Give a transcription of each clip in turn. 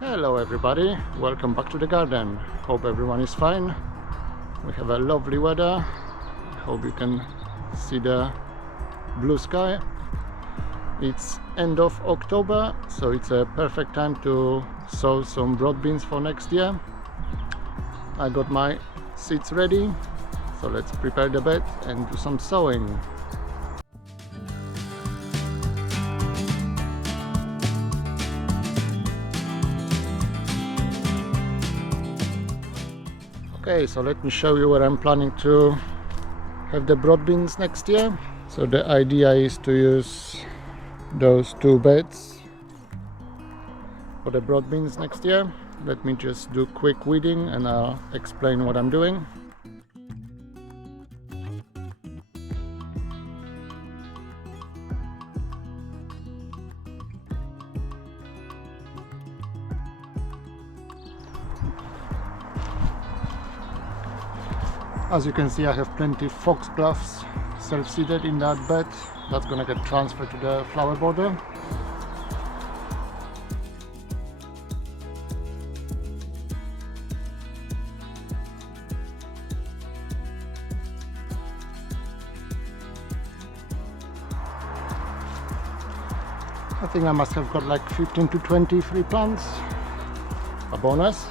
Hello everybody, welcome back to the garden. Hope everyone is fine. We have a lovely weather. Hope you can see the blue sky. It's end of October, so it's a perfect time to sow some broad beans for next year. I got my seeds ready, so let's prepare the bed and do some sowing. Okay, so let me show you where I'm planning to have the broad beans next year. So the idea is to use those two beds for the broad beans next year. Let me just do quick weeding and I'll explain what I'm doing. As you can see, I have plenty of foxgloves self-seeded in that bed. That's gonna get transferred to the flower border. I think I must have got like 15 to 20 free plants, a bonus.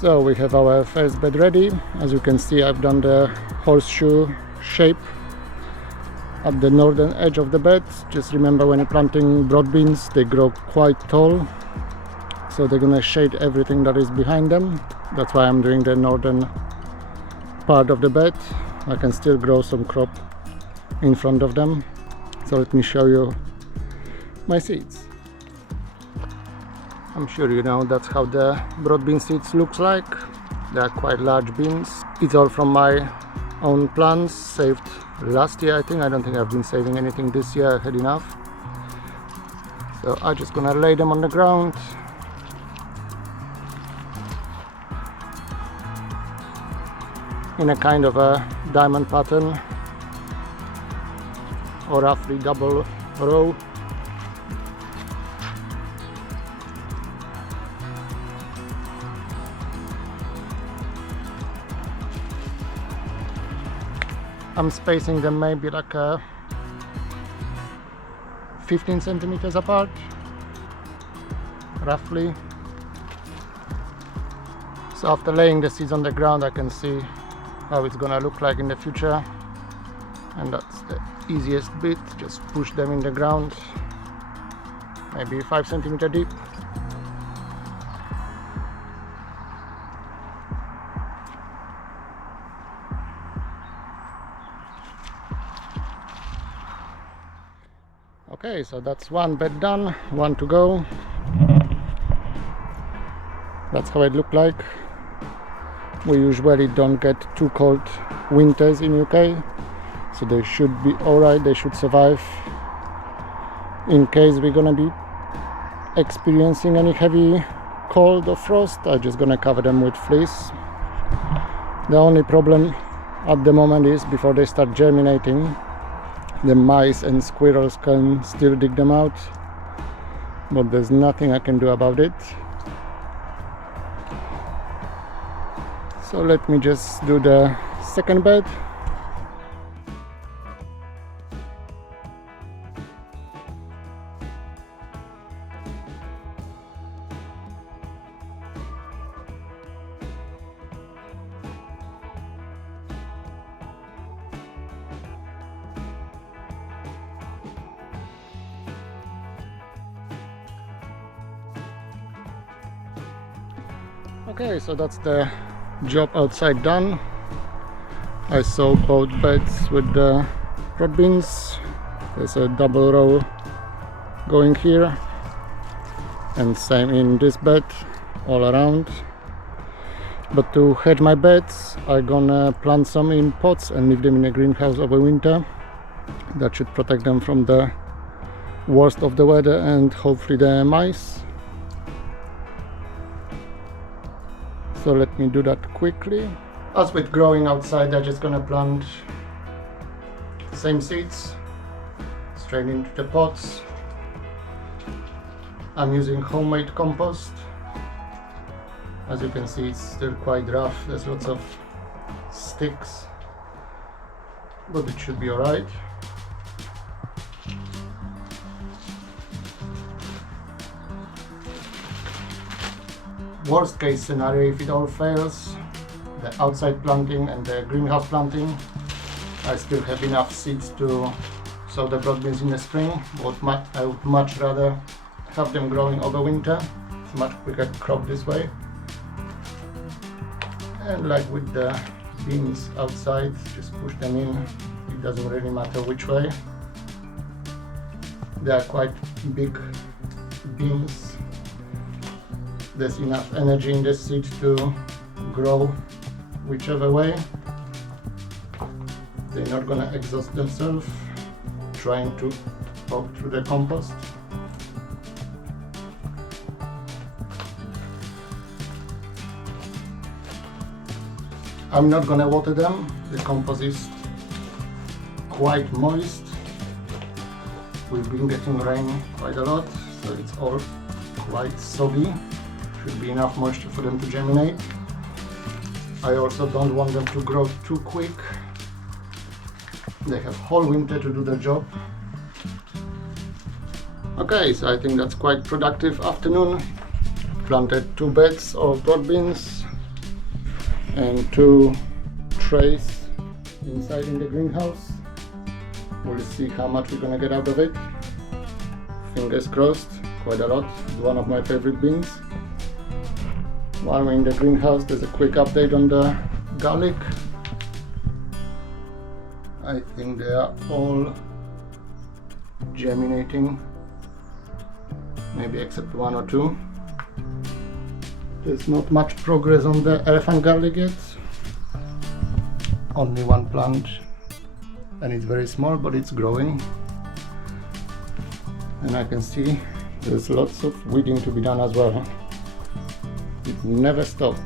So we have our first bed ready. As you can see, I've done the horseshoe shape at the northern edge of the bed. Just remember, when you're planting broad beans, they grow quite tall, so they're gonna shade everything that is behind them. That's why I'm doing the northern part of the bed. I can still grow some crop in front of them. So let me show you my seeds. I'm sure you know that's how the broad bean seeds looks like. They are quite large beans. It's all from my own plants, saved last year I think. I don't think I've been saving anything this year, I had enough. So I'm just gonna lay them on the ground. In a kind of a diamond pattern, or roughly double row. I'm spacing them maybe like 15 centimeters apart, roughly. So after laying the seeds on the ground, I can see how it's gonna look like in the future. And that's the easiest bit, just push them in the ground, maybe 5 centimeters deep. Okay, so that's one bed done, one to go. That's how it looked like. We usually don't get too cold winters in UK, so they should be alright, they should survive. In case we're gonna be experiencing any heavy cold or frost, I'm just gonna cover them with fleece. The only problem at the moment is, before they start germinating, the mice and squirrels can still dig them out, but there's nothing I can do about it. So let me just do the second bed. Okay, so that's the job outside done. I sowed both beds with the broad beans. There's a double row going here, and same in this bed all around. But to hedge my beds, I'm gonna plant some in pots and leave them in a greenhouse over winter. That should protect them from the worst of the weather and hopefully the mice. So let me do that quickly. As with growing outside, I'm just gonna plant same seeds straight into the pots. I'm using homemade compost. As you can see, it's still quite rough. There's lots of sticks, but it should be alright. Worst case scenario, if it all fails, the outside planting and the greenhouse planting, I still have enough seeds to sow the broad beans in the spring, but I would much rather have them growing over winter. It's a much quicker crop this way. And like with the beans outside, just push them in. It doesn't really matter which way. They are quite big beans. There's enough energy in the seed to grow whichever way. They're not gonna exhaust themselves trying to poke through the compost. I'm not gonna water them. The compost is quite moist. We've been getting rain quite a lot, so it's all quite soggy. Should be enough moisture for them to germinate. I also don't want them to grow too quick. They have whole winter to do the job. Okay, so I think that's quite productive afternoon. Planted 2 beds of broad beans and 2 trays inside in the greenhouse. We'll see how much we're gonna get out of it. Fingers crossed, quite a lot. It's one of my favorite beans. While we're in the greenhouse, there's a quick update on the garlic. I think they are all germinating, maybe except 1 or 2. There's not much progress on the elephant garlic yet. Only 1 plant, and it's very small, but it's growing. And I can see there's lots of weeding to be done as well. It never stops.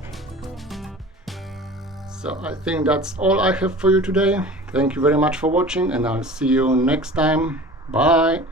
So I think that's all I have for you today. Thank you very much for watching, and I'll see you next time. Bye.